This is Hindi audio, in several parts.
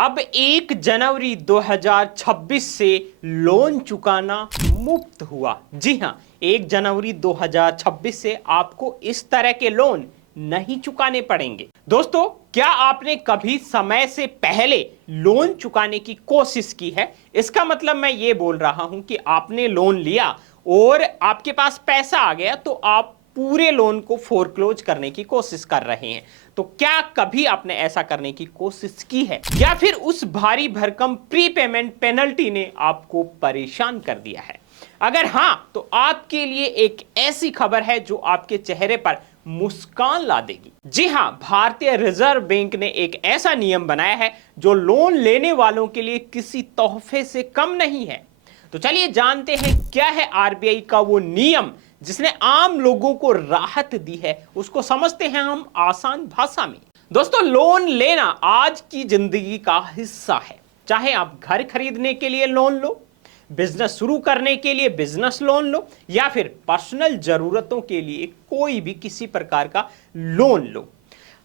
अब 1 जनवरी 2026 से लोन चुकाना मुफ्त हुआ। जी हां, 1 जनवरी 2026 से आपको इस तरह के लोन नहीं चुकाने पड़ेंगे। दोस्तों, क्या आपने कभी समय से पहले लोन चुकाने की कोशिश की है? इसका मतलब मैं ये बोल रहा हूं कि आपने लोन लिया और आपके पास पैसा आ गया तो आप पूरे लोन को फोरक्लोज करने की कोशिश कर रहे हैं। तो क्या कभी आपने ऐसा करने की कोशिश की है, या फिर उस भारी भरकम प्रीपेमेंट पेनल्टी ने आपको परेशान कर दिया है? अगर हां, तो आपके लिए एक ऐसी खबर है जो आपके चेहरे पर मुस्कान ला देगी। जी हां, भारतीय रिजर्व बैंक ने एक ऐसा नियम बनाया है जो लोन लेने वालों के लिए किसी तोहफे से कम नहीं है। तो चलिए जानते हैं क्या है आरबीआई का वो नियम जिसने आम लोगों को राहत दी है। उसको समझते हैं हम आसान भाषा में। दोस्तों, लोन लेना आज की जिंदगी का हिस्सा है। चाहे आप घर खरीदने के लिए लोन लो, बिजनेस शुरू करने के लिए बिजनेस लोन लो, या फिर पर्सनल जरूरतों के लिए कोई भी किसी प्रकार का लोन लो।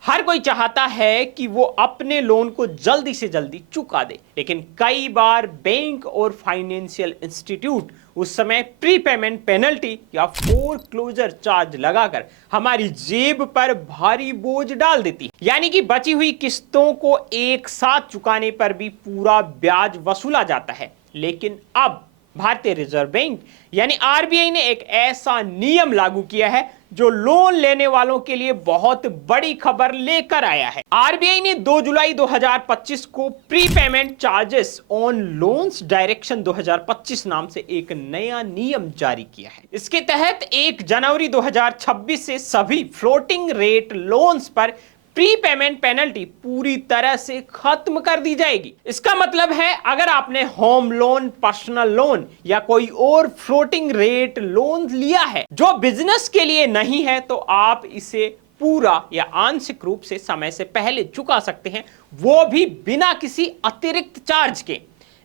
हर कोई चाहता है कि वो अपने लोन को जल्दी से जल्दी चुका दे, लेकिन कई बार बैंक और फाइनेंशियल इंस्टीट्यूट उस समय प्रीपेमेंट पेनल्टी या फोरक्लोजर चार्ज लगाकर हमारी जेब पर भारी बोझ डाल देती है। यानी कि बची हुई किस्तों को एक साथ चुकाने पर भी पूरा ब्याज वसूला जाता है। लेकिन अब भारतीय रिजर्व बैंक यानी आरबीआई ने एक ऐसा नियम लागू किया है जो लोन लेने वालों के लिए बहुत बड़ी खबर लेकर आया है। आरबीआई ने 2 जुलाई 2025 को prepayment charges on loans direction 2025 नाम से एक नया नियम जारी किया है। इसके तहत 1 जनवरी 2026 से सभी फ्लोटिंग रेट लोन्स पर प्रीपेमेंट पेनल्टी पूरी तरह से खत्म कर दी जाएगी। इसका मतलब है, अगर आपने होम लोन, पर्सनल लोन या कोई और फ्लोटिंग रेट लोन लिया है जो बिजनेस के लिए नहीं है, तो आप इसे पूरा या आंशिक रूप से समय से पहले चुका सकते हैं, वो भी बिना किसी अतिरिक्त चार्ज के।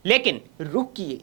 लेकिन रुकिए,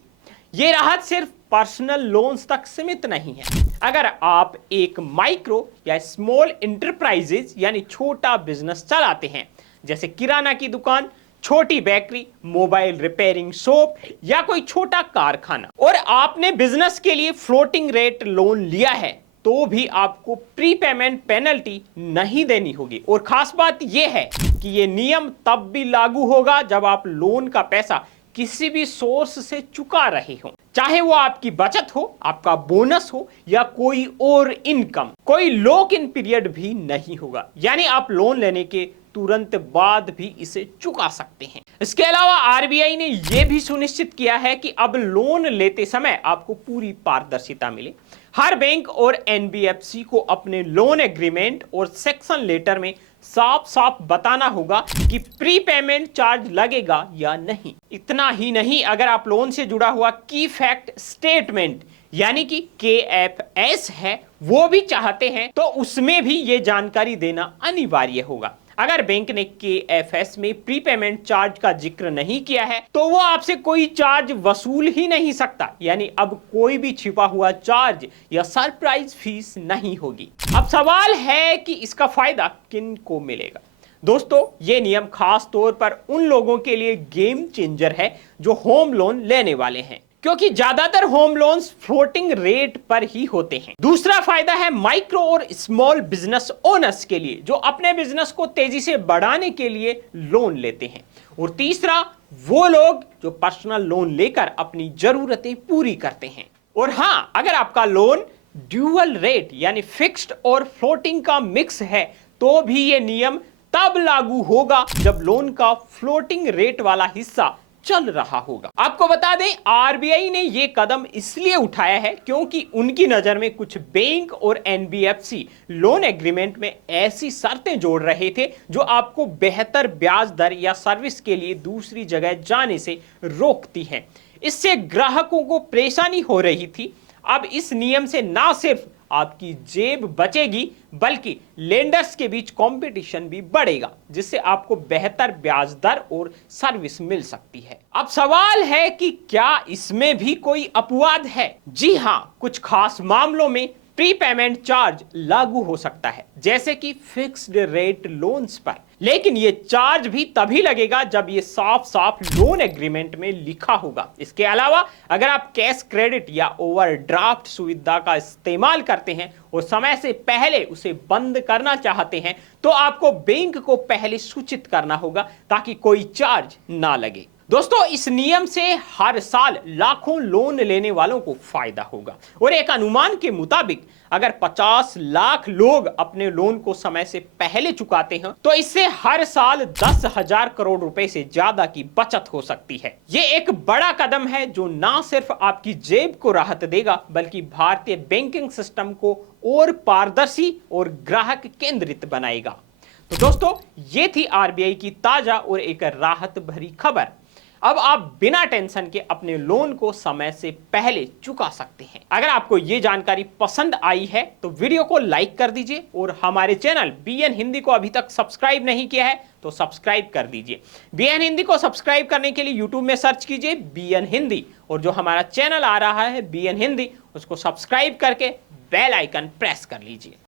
ये राहत सिर्फ पर्सनल लोन्स तक सीमित नहीं है। अगर आप एक माइक्रो या स्मॉल इंटरप्राइजेज यानी छोटा बिजनेस चलाते हैं, जैसे किराना की दुकान, छोटी बेकरी, मोबाइल रिपेयरिंग शॉप या कोई छोटा कारखाना, और आपने बिजनेस के लिए फ्लोटिंग रेट लोन लिया है, तो भी आपको प्रीपेमेंट पेनल्टी नहीं देनी होगी। और खास बात यह है कि यह नियम तब भी लागू होगा जब आप लोन का पैसा किसी भी सोर्स से चुका रहे हो, चाहे वो आपकी बचत हो, आपका बोनस हो या कोई और इनकम। कोई लॉक इन पीरियड भी नहीं होगा, यानी आप लोन लेने के तुरंत बाद भी इसे चुका सकते हैं। इसके अलावा आरबीआई ने यह भी सुनिश्चित किया है कि अब लोन लेते समय आपको पूरी पारदर्शिता मिले। हर बैंक और एनबीएफसी को अपने लोन एग्रीमेंट और सेक्शन लेटर में साफ साफ बताना होगा कि प्रीपेमेंट चार्ज लगेगा या नहीं। इतना ही नहीं, अगर आप लोन से जुड़ा हुआ की फैक्ट स्टेटमेंट यानी कि KFS है वो भी चाहते हैं, तो उसमें भी ये जानकारी देना अनिवार्य होगा। अगर बैंक ने KFS में प्रीपेमेंट चार्ज का जिक्र नहीं किया है, तो वो आपसे कोई चार्ज वसूल ही नहीं सकता। यानी अब कोई भी छिपा हुआ चार्ज या सरप्राइज फीस नहीं होगी। अब सवाल है कि इसका फायदा किन को मिलेगा? दोस्तों, ये नियम खास तौर पर उन लोगों के लिए गेम चेंजर है जो होम लोन लेने वाले हैं, क्योंकि ज्यादातर होम लोन्स फ्लोटिंग रेट पर ही होते हैं। दूसरा फायदा है माइक्रो और स्मॉल बिजनेस ओनर्स के लिए, जो अपने बिजनेस को तेजी से बढ़ाने के लिए लोन लेते हैं। और तीसरा, वो लोग जो पर्सनल लोन लेकर अपनी जरूरतें पूरी करते हैं। और हां, अगर आपका लोन ड्यूअल रेट यानी फिक्स्ड और फ्लोटिंग का मिक्स है, तो भी ये नियम तब लागू होगा जब लोन का फ्लोटिंग रेट वाला हिस्सा चल रहा होगा। आपको बता दें, आरबीआई ने यह कदम इसलिए उठाया है क्योंकि उनकी नजर में कुछ बैंक और एनबीएफसी लोन एग्रीमेंट में ऐसी शर्तें जोड़ रहे थे जो आपको बेहतर ब्याज दर या सर्विस के लिए दूसरी जगह जाने से रोकती हैं। इससे ग्राहकों को परेशानी हो रही थी। अब इस नियम से ना सिर्फ आपकी जेब बचेगी, बल्कि लेंडर्स के बीच कंपटीशन भी बढ़ेगा, जिससे आपको बेहतर ब्याज दर और सर्विस मिल सकती है। अब सवाल है कि क्या इसमें भी कोई अपवाद है? जी हां, कुछ खास मामलों में प्रीपेमेंट चार्ज लागू हो सकता है, जैसे कि फिक्स्ड रेट लोन्स पर। लेकिन ये चार्ज भी तभी लगेगा जब ये साफ साफ लोन एग्रीमेंट में लिखा होगा। इसके अलावा अगर आप कैश क्रेडिट या ओवरड्राफ्ट सुविधा का इस्तेमाल करते हैं और समय से पहले उसे बंद करना चाहते हैं तो आपको बैंक को पहले सूचित करना होगा ताकि कोई चार्ज ना लगे। दोस्तों, इस नियम से हर साल लाखों लोन लेने वालों को फायदा होगा और एक अनुमान के मुताबिक अगर 50 लाख लोग अपने लोन को समय से पहले चुकाते हैं तो इससे हर साल 10,000 करोड़ रुपए से ज्यादा की बचत हो सकती है। ये एक बड़ा कदम है जो ना सिर्फ आपकी जेब को राहत देगा बल्कि भारतीय बैंकिंग सिस्टम को और पारदर्शी और ग्राहक केंद्रित बनाएगा। तो दोस्तों, ये थी आरबीआई की ताजा और एक राहत भरी खबर। अब आप बिना टेंशन के अपने लोन को समय से पहले चुका सकते हैं। अगर आपको ये जानकारी पसंद आई है तो वीडियो को लाइक कर दीजिए और हमारे चैनल बीएन हिंदी को अभी तक सब्सक्राइब नहीं किया है तो सब्सक्राइब कर दीजिए। बीएन हिंदी को सब्सक्राइब करने के लिए यूट्यूब में सर्च कीजिए बीएन हिंदी और जो हमारा चैनल आ रहा है बीएन हिंदी उसको सब्सक्राइब करके बेल आइकन प्रेस कर लीजिए।